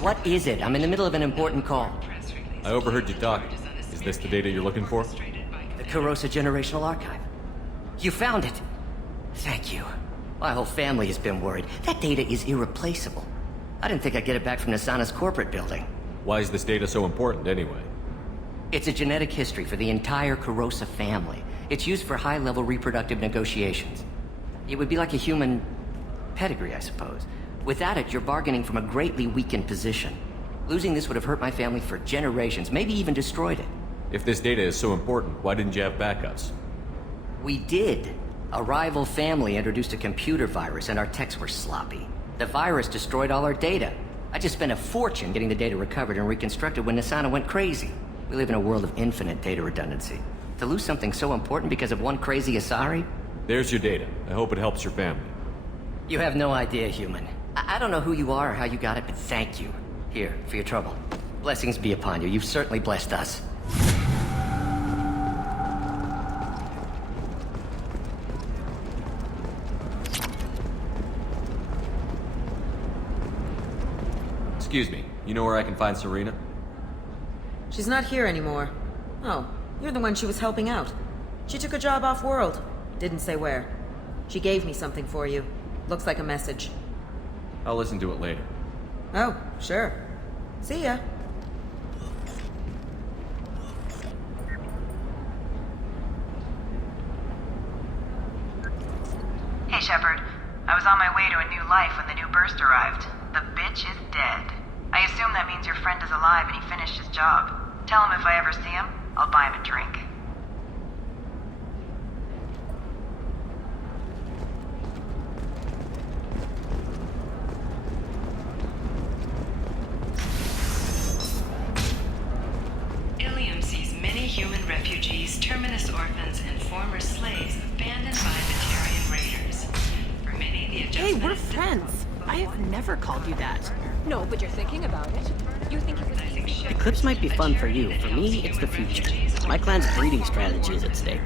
What is it? I'm in the middle of an important call. I overheard you talking. Is this the data you're looking for? The Kurosa Generational Archive. You found it! Thank you. My whole family has been worried. That data is irreplaceable. I didn't think I'd get it back from Nasana's corporate building. Why is this data so important anyway? It's a genetic history for the entire Kurosa family. It's used for high-level reproductive negotiations. It would be like a human pedigree, I suppose. Without it, you're bargaining from a greatly weakened position. Losing this would have hurt my family for generations, maybe even destroyed it. If this data is so important, why didn't you have backups? We did. A rival family introduced a computer virus and our techs were sloppy. The virus destroyed all our data. I just spent a fortune getting the data recovered and reconstructed when Nasana went crazy. We live in a world of infinite data redundancy. To lose something so important because of one crazy Asari? There's your data. I hope it helps your family. You have no idea, human. I don't know who you are or how you got it, but thank you. Here, for your trouble. Blessings be upon you. You've certainly blessed us. Excuse me, you know where I can find Serena? She's not here anymore. Oh, you're the one she was helping out. She took a job off-world. Didn't say where. She gave me something for you. Looks like a message. I'll listen to it later. Oh, sure. See ya. Hey, Shepard. I was on my way to a new life when the new burst arrived. The bitch is dead. I assume that means your friend is alive and he finished his job. Tell him if I ever see him, I'll buy him a drink. Ilium sees many human refugees, terminus orphans, and former slaves abandoned by Batarian raiders. For many, the Hey, adjustment we're is friends. I have never called you that. No, but you're thinking about it. You think it was easy. Eclipse might be fun for you. For me, it's the future. My clan's breeding strategy is at stake.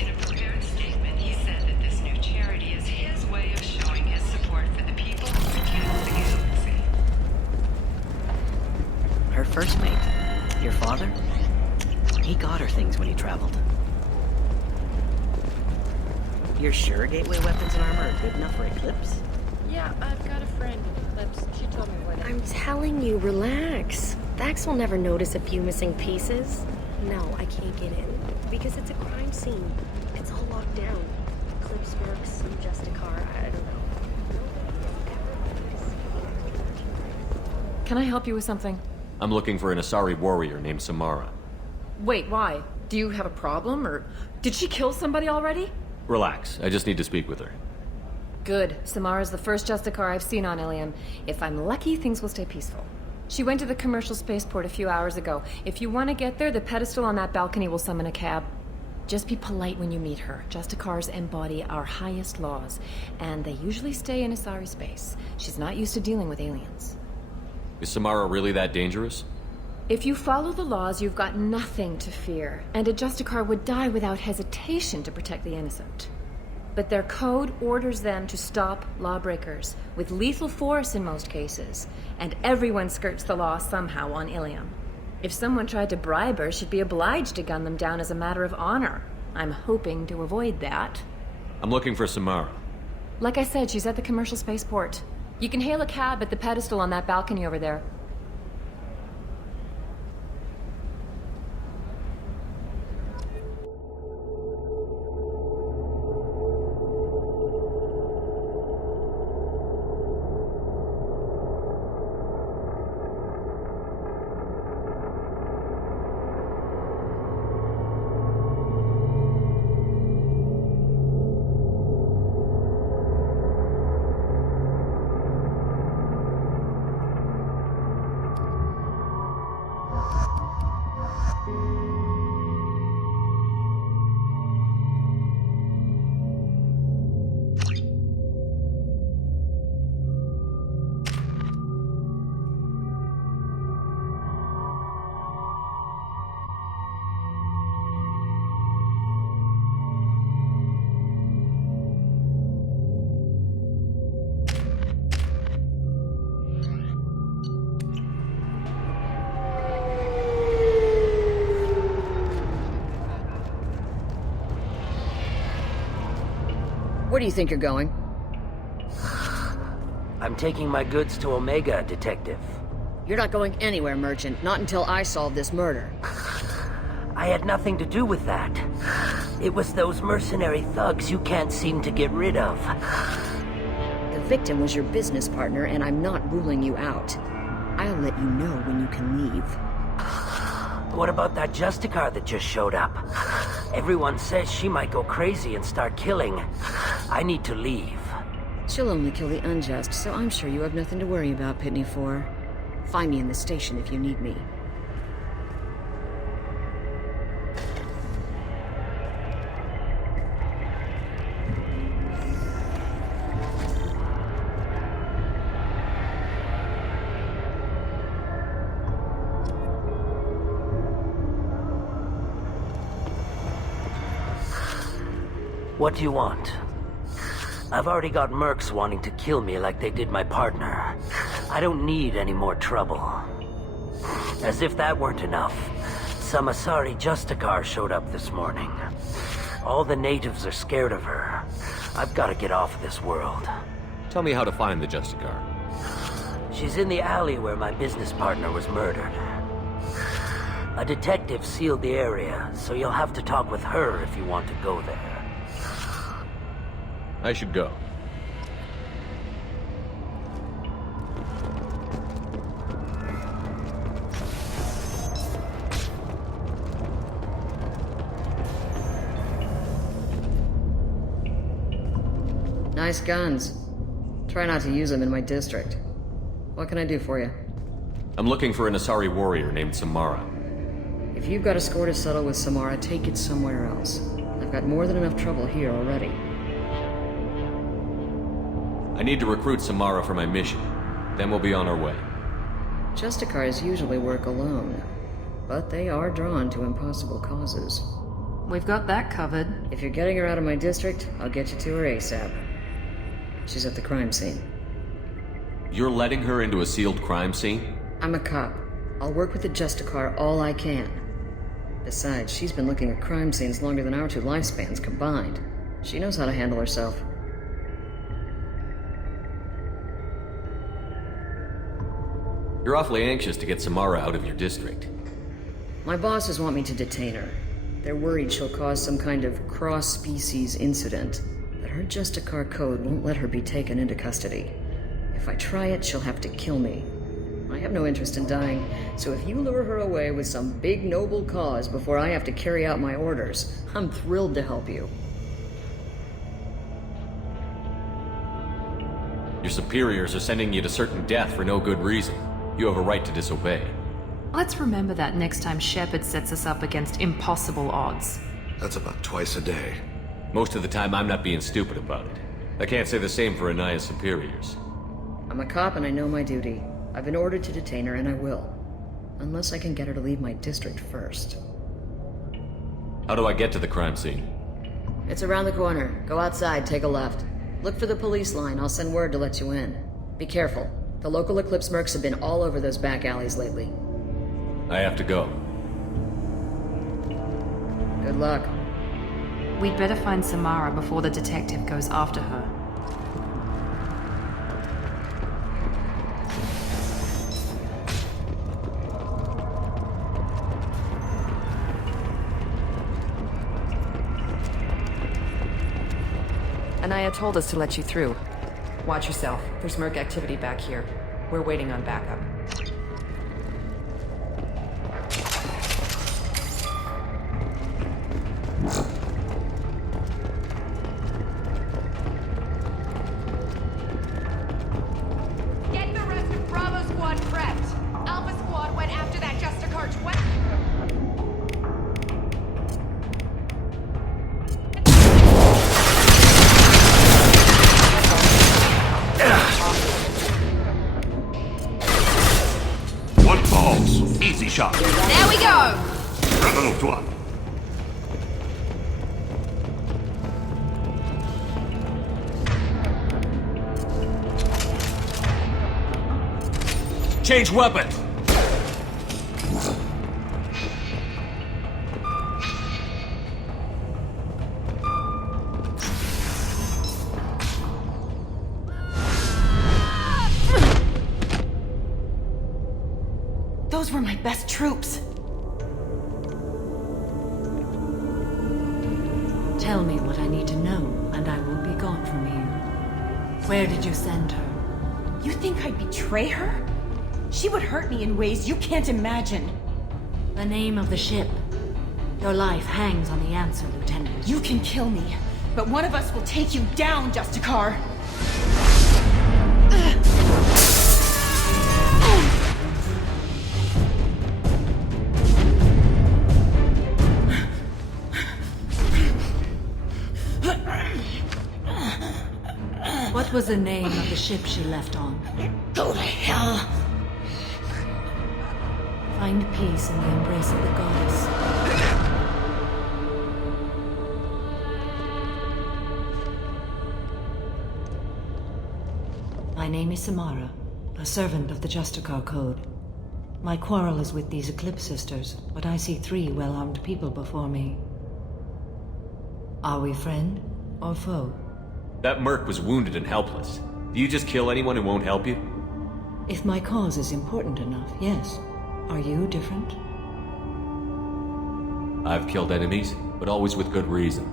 In a prepared statement, he said that this new charity is his way of showing his support for the people who refuse the galaxy. Her first mate, your father, he got her things when he traveled. You're sure gateway weapons and armor are good enough for Eclipse? Yeah, I've got a friend in Eclipse. She told me what it I'm telling you, relax. Vax will never notice a few missing pieces. No, I can't get in. Because it's a crime scene. It's all locked down. Eclipse works, Justicar, I don't know. Can I help you with something? I'm looking for an Asari warrior named Samara. Wait, why? Do you have a problem, or did she kill somebody already? Relax, I just need to speak with her. Good. Samara's the first Justicar I've seen on Ilium. If I'm lucky, things will stay peaceful. She went to the commercial spaceport a few hours ago. If you want to get there, the pedestal on that balcony will summon a cab. Just be polite when you meet her. Justicars embody our highest laws, and they usually stay in Asari space. She's not used to dealing with aliens. Is Samara really that dangerous? If you follow the laws, you've got nothing to fear, and a Justicar would die without hesitation to protect the innocent. But their code orders them to stop lawbreakers, with lethal force in most cases, and everyone skirts the law somehow on Ilium. If someone tried to bribe her, she'd be obliged to gun them down as a matter of honor. I'm hoping to avoid that. I'm looking for Samara. Like I said, she's at the commercial spaceport. You can hail a cab at the pedestal on that balcony over there. Where do you think you're going? I'm taking my goods to Omega, Detective. You're not going anywhere, Merchant. Not until I solve this murder. I had nothing to do with that. It was those mercenary thugs you can't seem to get rid of. The victim was your business partner, and I'm not ruling you out. I'll let you know when you can leave. What about that Justicar that just showed up? Everyone says she might go crazy and start killing. I need to leave. She'll only kill the unjust, so I'm sure you have nothing to worry about, Pitney 4. Find me in the station if you need me. What do you want? I've already got mercs wanting to kill me like they did my partner. I don't need any more trouble. As if that weren't enough, some Asari Justicar showed up this morning. All the natives are scared of her. I've got to get off of this world. Tell me how to find the Justicar. She's in the alley where my business partner was murdered. A detective sealed the area, so you'll have to talk with her if you want to go there. I should go. Nice guns. Try not to use them in my district. What can I do for you? I'm looking for an Asari warrior named Samara. If you've got a score to settle with Samara, take it somewhere else. I've got more than enough trouble here already. I need to recruit Samara for my mission. Then we'll be on our way. Justicars usually work alone, but they are drawn to impossible causes. We've got that covered. If you're getting her out of my district, I'll get you to her ASAP. She's at the crime scene. You're letting her into a sealed crime scene? I'm a cop. I'll work with the Justicar all I can. Besides, she's been looking at crime scenes longer than our two lifespans combined. She knows how to handle herself. You're awfully anxious to get Samara out of your district. My bosses want me to detain her. They're worried she'll cause some kind of cross-species incident, but her Justicar code won't let her be taken into custody. If I try it, she'll have to kill me. I have no interest in dying, so if you lure her away with some big noble cause before I have to carry out my orders, I'm thrilled to help you. Your superiors are sending you to certain death for no good reason. You have a right to disobey. Let's remember that next time Shepard sets us up against impossible odds. That's about twice a day. Most of the time, I'm not being stupid about it. I can't say the same for Anaya's superiors. I'm a cop and I know my duty. I've been ordered to detain her and I will. Unless I can get her to leave my district first. How do I get to the crime scene? It's around the corner. Go outside, take a left. Look for the police line. I'll send word to let you in. Be careful. The local Eclipse mercs have been all over those back alleys lately. I have to go. Good luck. We'd better find Samara before the detective goes after her. Anaya told us to let you through. Watch yourself. There's merc activity back here. We're waiting on backup. Get the rest of Bravo Squad prepped. Alpha Squad went after that Justicar 20. Easy shot. There we go! Bravo, toi. Change weapons! Those were my best troops. Tell me what I need to know, and I will be gone from here. Where did you send her? You think I'd betray her? She would hurt me in ways you can't imagine. The name of the ship. Your life hangs on the answer, Lieutenant. You can kill me, but one of us will take you down, Justicar. What was the name of the ship she left on? Go to hell. Find peace in the embrace of the goddess. My name is Samara, a servant of the Justicar Code. My quarrel is with these Eclipse Sisters, but I see 3 well-armed people before me. Are we friend or foe? That merc was wounded and helpless. Do you just kill anyone who won't help you? If my cause is important enough, yes. Are you different? I've killed enemies, but always with good reason.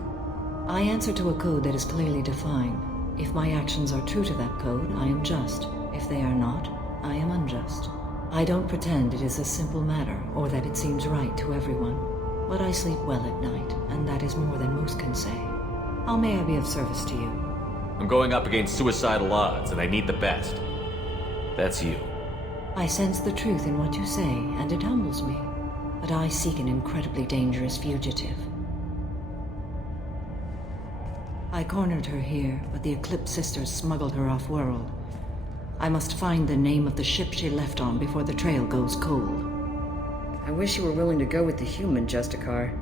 I answer to a code that is clearly defined. If my actions are true to that code, I am just. If they are not, I am unjust. I don't pretend it is a simple matter, or that it seems right to everyone. But I sleep well at night, and that is more than most can say. How may I be of service to you? I'm going up against suicidal odds, and I need the best. That's you. I sense the truth in what you say, and it humbles me. But I seek an incredibly dangerous fugitive. I cornered her here, but the Eclipse Sisters smuggled her off-world. I must find the name of the ship she left on before the trail goes cold. I wish you were willing to go with the human, Justicar.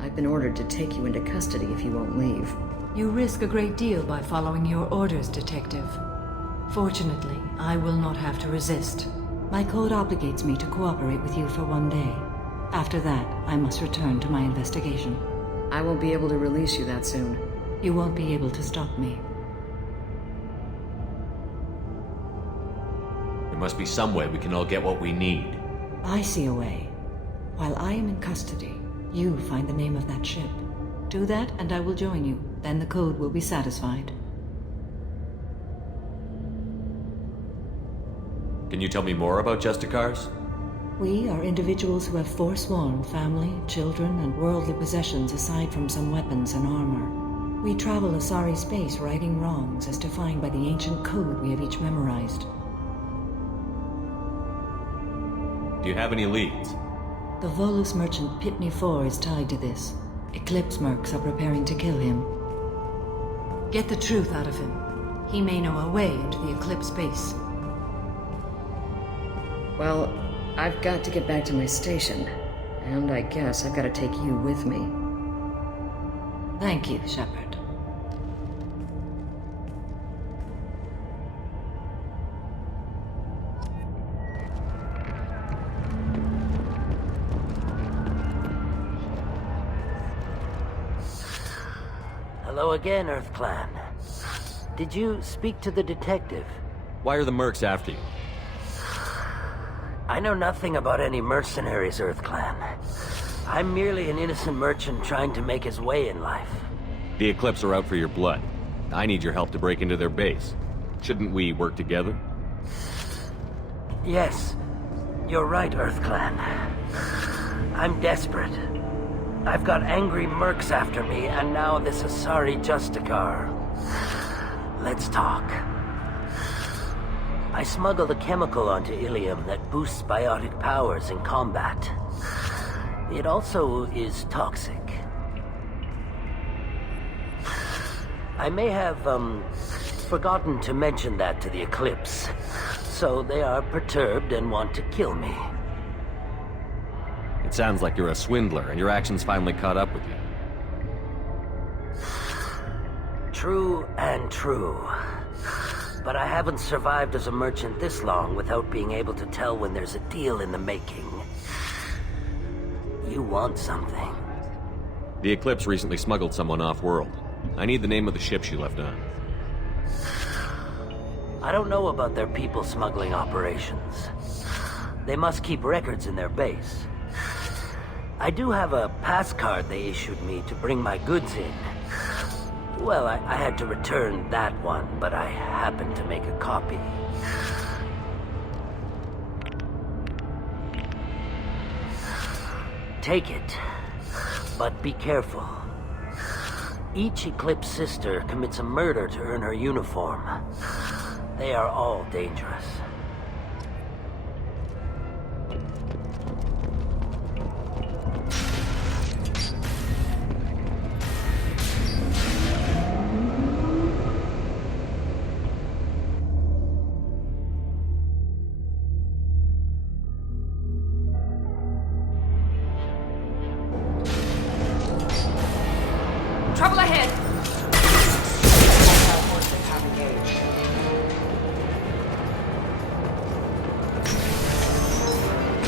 I've been ordered to take you into custody if you won't leave. You risk a great deal by following your orders, Detective. Fortunately, I will not have to resist. My code obligates me to cooperate with you for 1 day. After that, I must return to my investigation. I won't be able to release you that soon. You won't be able to stop me. There must be some way we can all get what we need. I see a way. While I am in custody, you find the name of that ship. Do that, and I will join you. Then the code will be satisfied. Can you tell me more about Justicars? We are individuals who have forsworn family, children, and worldly possessions aside from some weapons and armor. We travel Asari space righting wrongs as defined by the ancient code we have each memorized. Do you have any leads? The Volus merchant Pitney 4 is tied to this. Eclipse mercs are preparing to kill him. Get the truth out of him. He may know a way into the Eclipse base. Well, I've got to get back to my station. And I guess I've got to take you with me. Thank you, Shepard. Hello again, Earth Clan. Did you speak to the detective? Why are the mercs after you? I know nothing about any mercenaries, Earth Clan. I'm merely an innocent merchant trying to make his way in life. The Eclipse are out for your blood. I need your help to break into their base. Shouldn't we work together? Yes, you're right, Earth Clan. I'm desperate. I've got angry mercs after me, and now this Asari Justicar. Let's talk. I smuggled a chemical onto Ilium that boosts biotic powers in combat. It also is toxic. I may have, forgotten to mention that to the Eclipse, so they are perturbed and want to kill me. It sounds like you're a swindler, and your actions finally caught up with you. True and true. But I haven't survived as a merchant this long without being able to tell when there's a deal in the making. You want something. The Eclipse recently smuggled someone off-world. I need the name of the ship she left on. I don't know about their people smuggling operations. They must keep records in their base. I do have a pass card they issued me to bring my goods in. Well, I had to return that one, but I happened to make a copy. Take it, but be careful. Each Eclipse sister commits a murder to earn her uniform. They are all dangerous. Trouble ahead!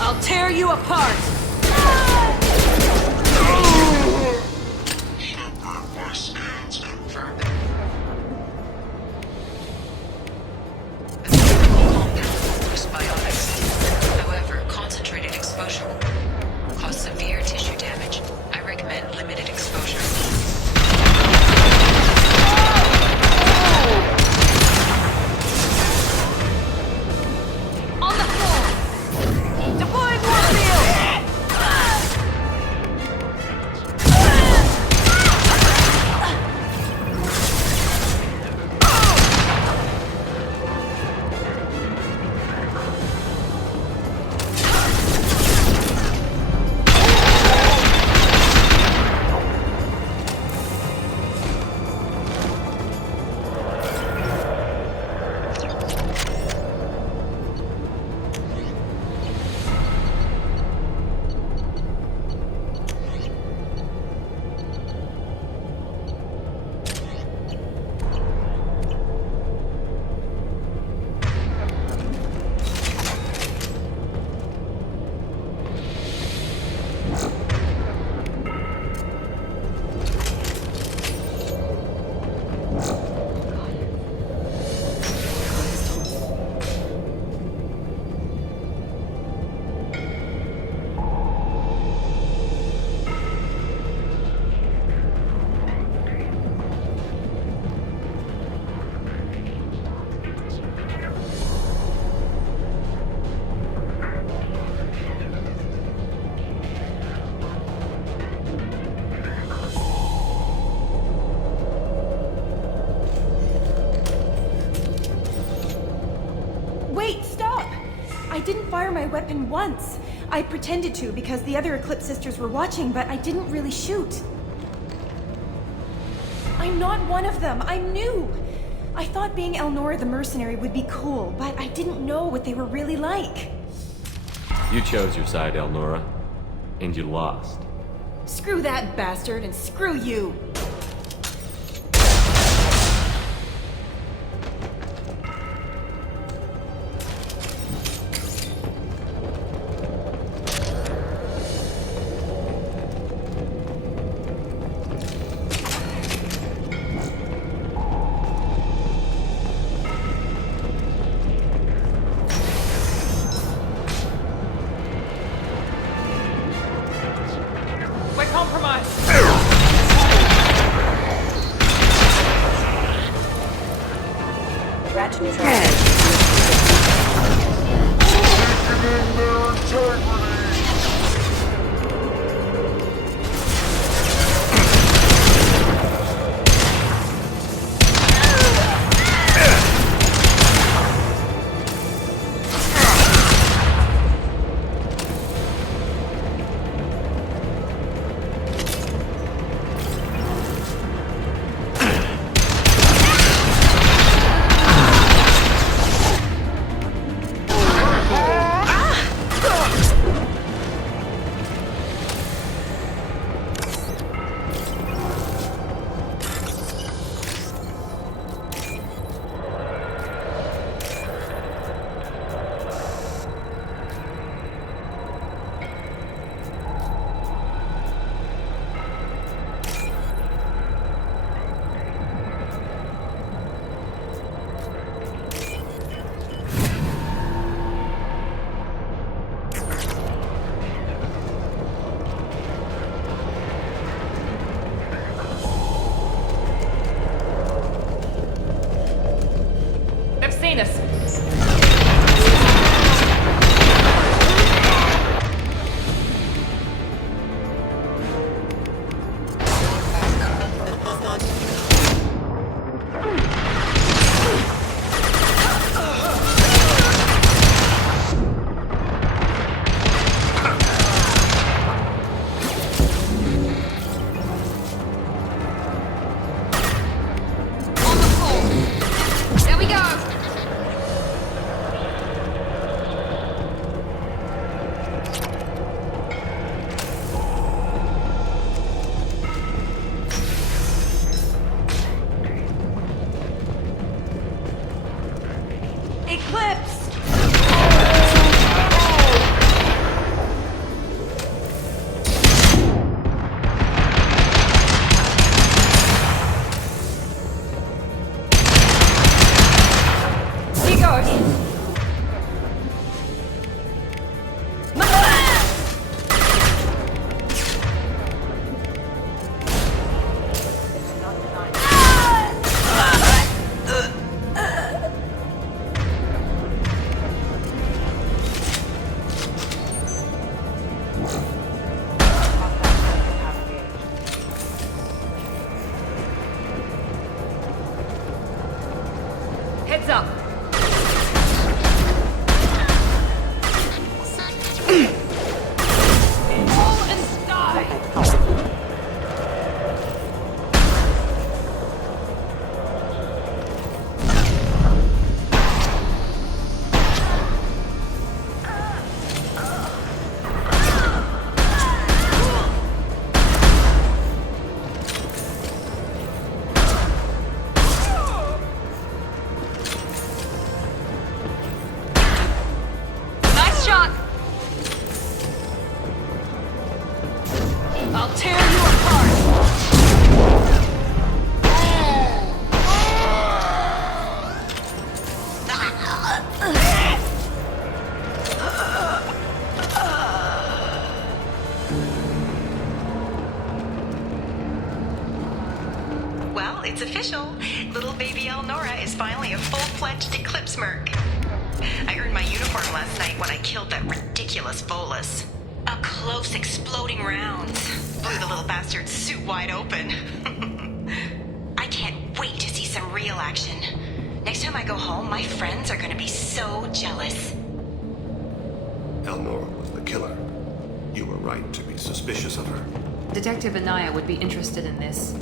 I'll tear you apart! However, concentrated exposure will cause severe tissue damage. I recommend limited exposure. On the floor! Deploying warfield! Wait, stop! I didn't fire my weapon once. I pretended to because the other Eclipse sisters were watching, but I didn't really shoot. I'm not one of them. I'm new. I thought being Elnora the mercenary would be cool, but I didn't know what they were really like. You chose your side, Elnora, and you lost. Screw that bastard and screw you. We're compromised! It's official. Little baby Elnora is finally a full-fledged Eclipse merc. I earned my uniform last night when I killed that ridiculous Volus. Up close, exploding rounds. Blew the little bastard's suit wide open. I can't wait to see some real action. Next time I go home, my friends are gonna be so jealous. Elnora was the killer. You were right to be suspicious of her. Detective Anaya would be interested in this.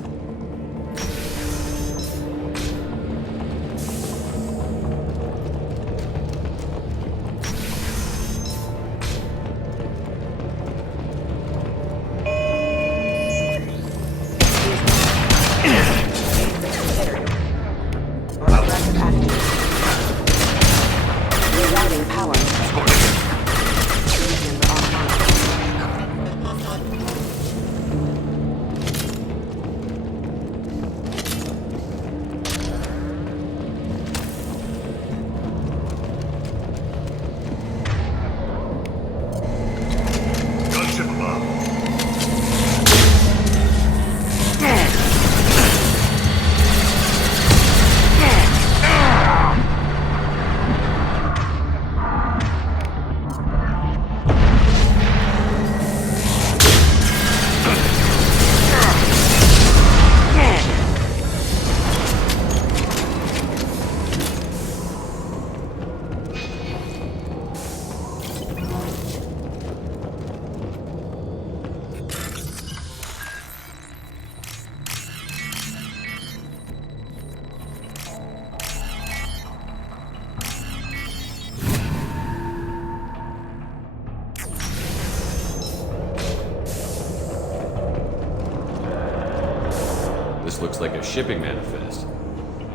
This looks like a shipping manifest.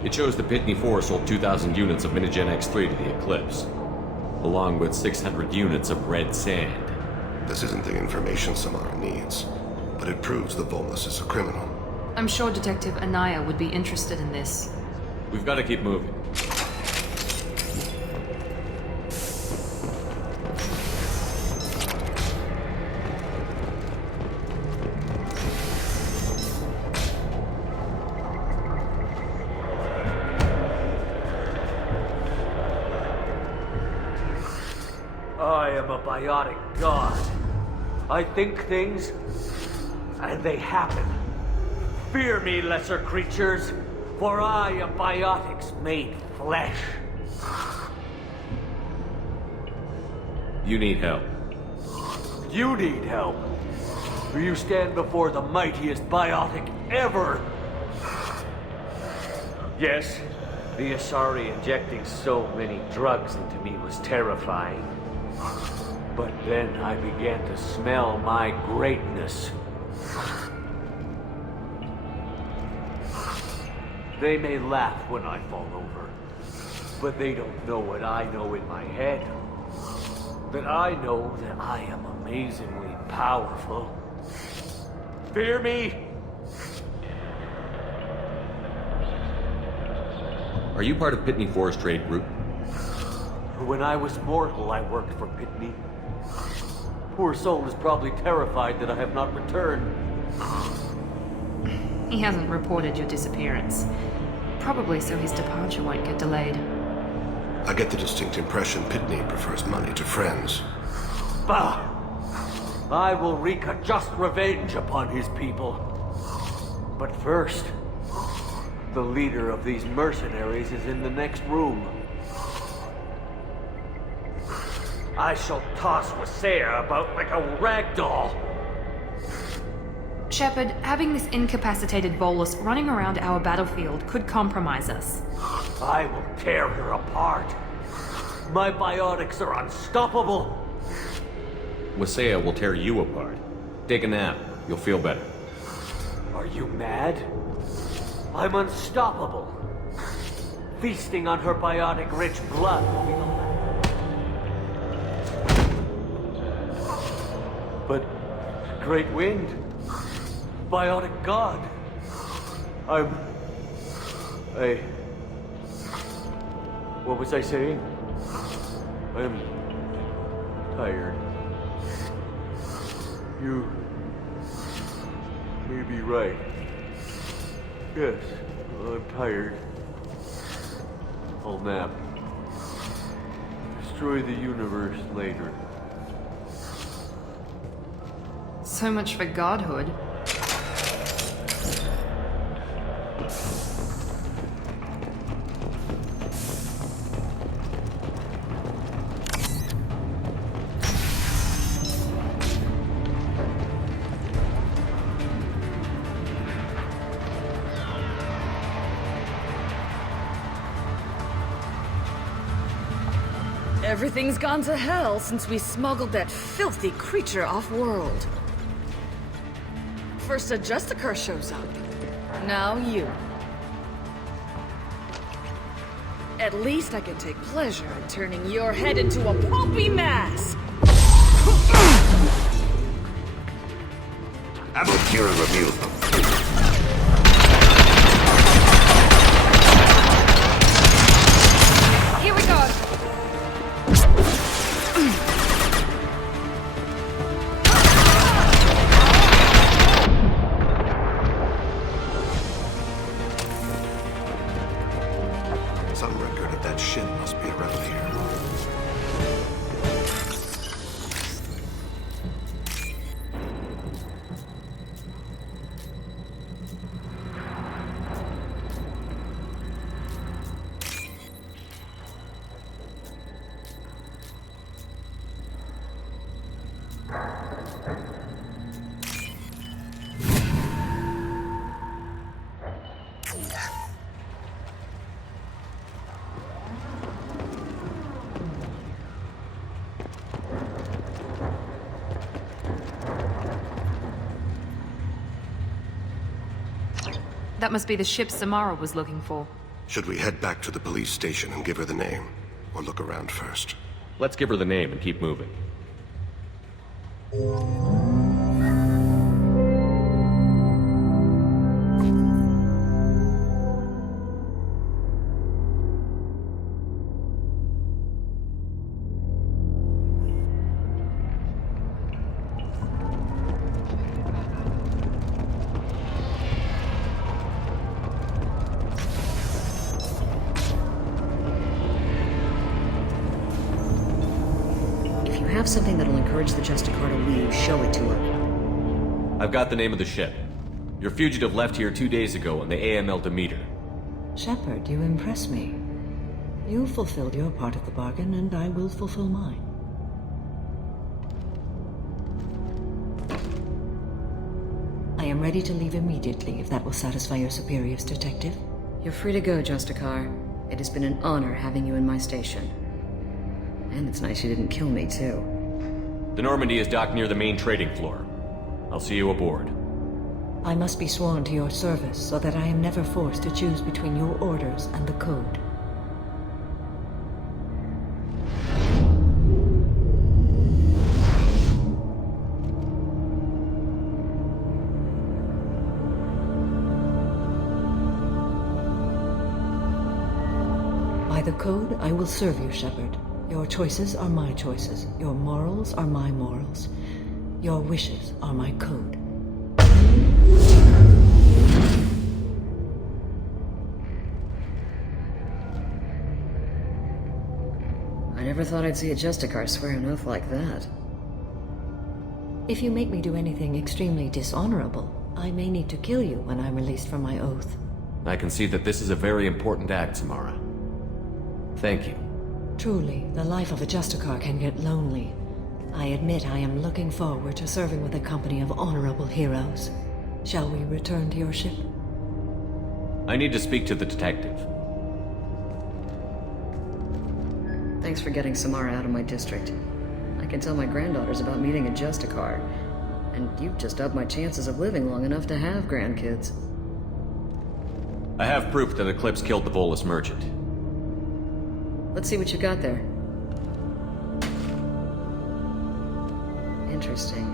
It shows the Pitney 4 sold 2,000 units of Minigen X3 to the Eclipse, along with 600 units of red sand. This isn't the information Samara needs, but it proves the Volus is a criminal. I'm sure Detective Anaya would be interested in this. We've got to keep moving. I am a biotic god. I think things, and they happen. Fear me, lesser creatures, for I am biotics made flesh. You need help. You need help. You stand before the mightiest biotic ever. Yes, the Asari injecting so many drugs into me was terrifying. But then I began to smell my greatness. They may laugh when I fall over, but they don't know what I know in my head. That I know that I am amazingly powerful. Fear me? Are you part of Pitney 4's trade group? When I was mortal, I worked for Pitney. Poor soul is probably terrified that I have not returned. He hasn't reported your disappearance. Probably so his departure won't get delayed. I get the distinct impression Pitney prefers money to friends. Bah! I will wreak a just revenge upon his people. But first, the leader of these mercenaries is in the next room. I shall toss Wasea about like a rag doll. Shepard, having this incapacitated Volus running around our battlefield could compromise us. I will tear her apart. My biotics are unstoppable. Wasea will tear you apart. Take a nap. You'll feel better. Are you mad? I'm unstoppable. Feasting on her biotic-rich blood will be the But Great Wind, biotic god. What was I saying? I'm tired. You may be right. Yes. I'm tired. I'll nap. Destroy the universe later. So much for godhood. Everything's gone to hell since we smuggled that filthy creature off-world. First a Justicar shows up. Now you. At least I can take pleasure in turning your head into a pulpy mass! Abokira reveals them. Here we go. Some record of that ship must be around here. That must be the ship Samara was looking for. Should we head back to the police station and give her the name? Or look around first? Let's give her the name and keep moving. Have something that'll encourage the Justicar to leave, show it to her. I've got the name of the ship. Your fugitive left here 2 days ago on the AML Demeter. Shepard, you impress me. You fulfilled your part of the bargain, and I will fulfill mine. I am ready to leave immediately, if that will satisfy your superiors, Detective. You're free to go, Justicar. It has been an honor having you in my station. And it's nice you didn't kill me, too. The Normandy is docked near the main trading floor. I'll see you aboard. I must be sworn to your service so that I am never forced to choose between your orders and the Code. By the Code, I will serve you, Shepard. Your choices are my choices. Your morals are my morals. Your wishes are my code. I never thought I'd see a Justicar swear an oath like that. If you make me do anything extremely dishonorable, I may need to kill you when I'm released from my oath. I can see that this is a very important act, Samara. Thank you. Truly, the life of a Justicar can get lonely. I admit I am looking forward to serving with a company of honorable heroes. Shall we return to your ship? I need to speak to the detective. Thanks for getting Samara out of my district. I can tell my granddaughters about meeting a Justicar. And you've just upped my chances of living long enough to have grandkids. I have proof that Eclipse killed the Volus merchant. Let's see what you got there. Interesting.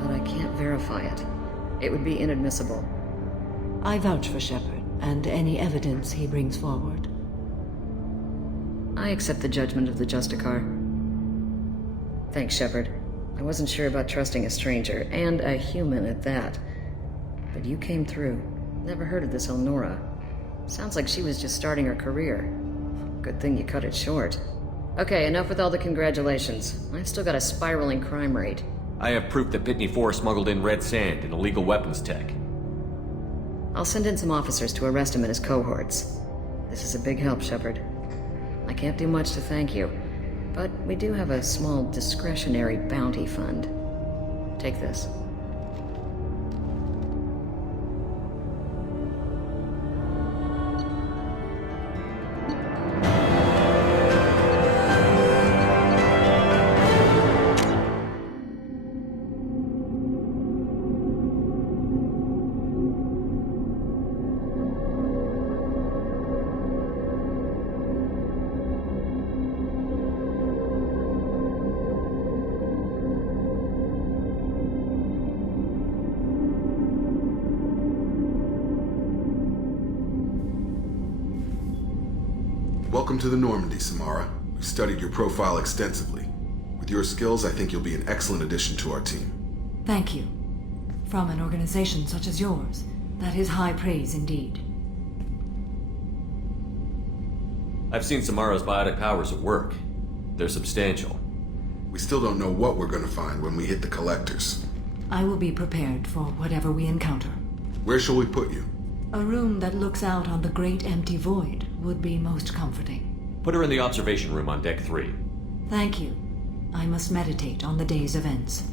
But I can't verify it. It would be inadmissible. I vouch for Shepard, and any evidence he brings forward. I accept the judgment of the Justicar. Thanks, Shepard. I wasn't sure about trusting a stranger, and a human at that. But you came through. Never heard of this Elnora. Sounds like she was just starting her career. Good thing you cut it short. Okay, enough with all the congratulations. I've still got a spiraling crime rate. I have proof that Pitney 4 smuggled in red sand and illegal weapons tech. I'll send in some officers to arrest him and his cohorts. This is a big help, Shepard. I can't do much to thank you, but we do have a small discretionary bounty fund. Take this. Welcome to the Normandy, Samara. We've studied your profile extensively. With your skills, I think you'll be an excellent addition to our team. Thank you. From an organization such as yours, that is high praise indeed. I've seen Samara's biotic powers at work. They're substantial. We still don't know what we're gonna find when we hit the collectors. I will be prepared for whatever we encounter. Where shall we put you? A room that looks out on the great empty void would be most comforting. Put her in the observation room on Deck 3. Thank you. I must meditate on the day's events.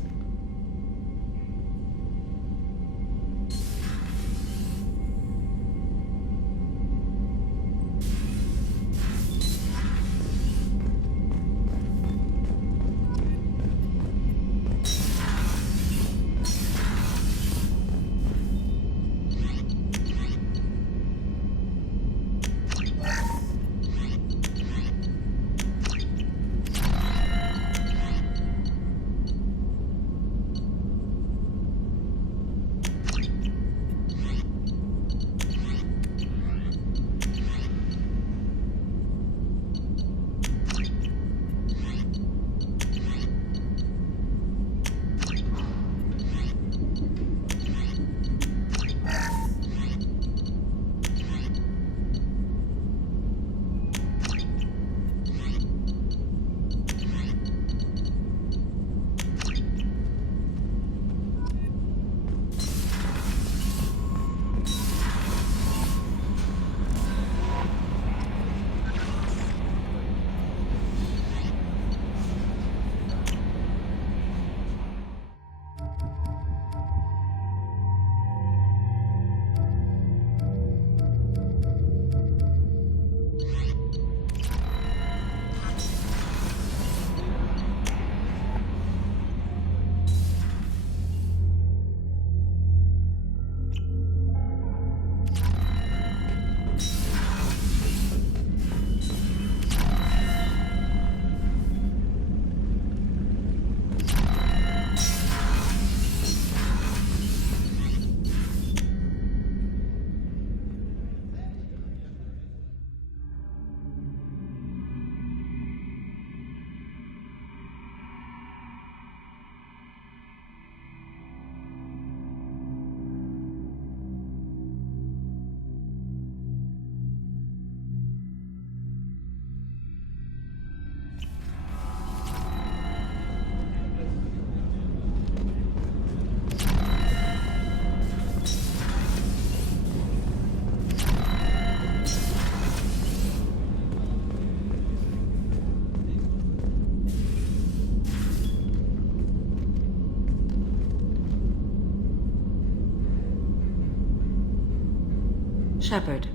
Shepard.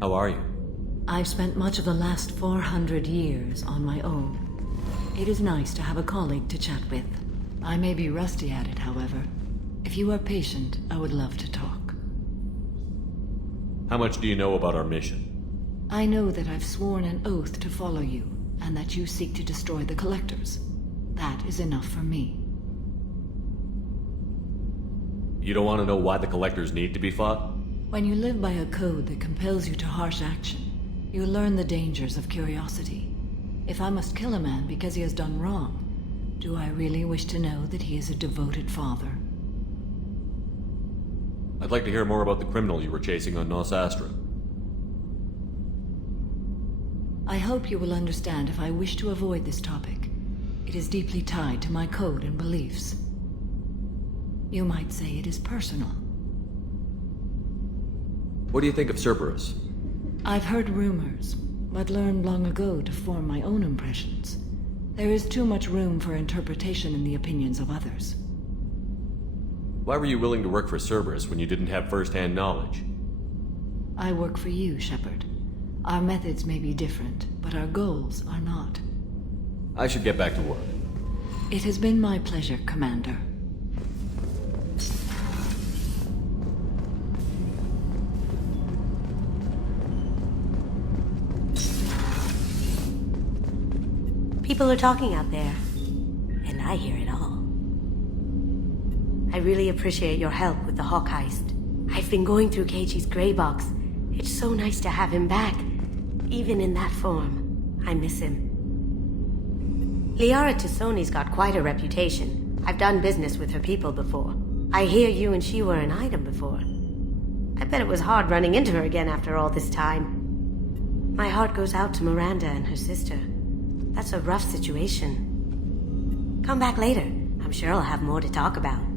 How are you? I've spent much of the last 400 years on my own. It is nice to have a colleague to chat with. I may be rusty at it, however. If you are patient, I would love to talk. How much do you know about our mission? I know that I've sworn an oath to follow you, and that you seek to destroy the Collectors. That is enough for me. You don't want to know why the Collectors need to be fought? When you live by a code that compels you to harsh action, you learn the dangers of curiosity. If I must kill a man because he has done wrong, do I really wish to know that he is a devoted father? I'd like to hear more about the criminal you were chasing on Nos Astra. I hope you will understand if I wish to avoid this topic. It is deeply tied to my code and beliefs. You might say it is personal. What do you think of Cerberus? I've heard rumors, but learned long ago to form my own impressions. There is too much room for interpretation in the opinions of others. Why were you willing to work for Cerberus when you didn't have first-hand knowledge? I work for you, Shepard. Our methods may be different, but our goals are not. I should get back to work. It has been my pleasure, Commander. People are talking out there, and I hear it all. I really appreciate your help with the Hawk heist. I've been going through Keiichi's gray box. It's so nice to have him back, even in that form. I miss him. Liara Tassoni's got quite a reputation. I've done business with her people before. I hear you and she were an item before. I bet it was hard running into her again after all this time. My heart goes out to Miranda and her sister. That's a rough situation. Come back later. I'm sure I'll have more to talk about.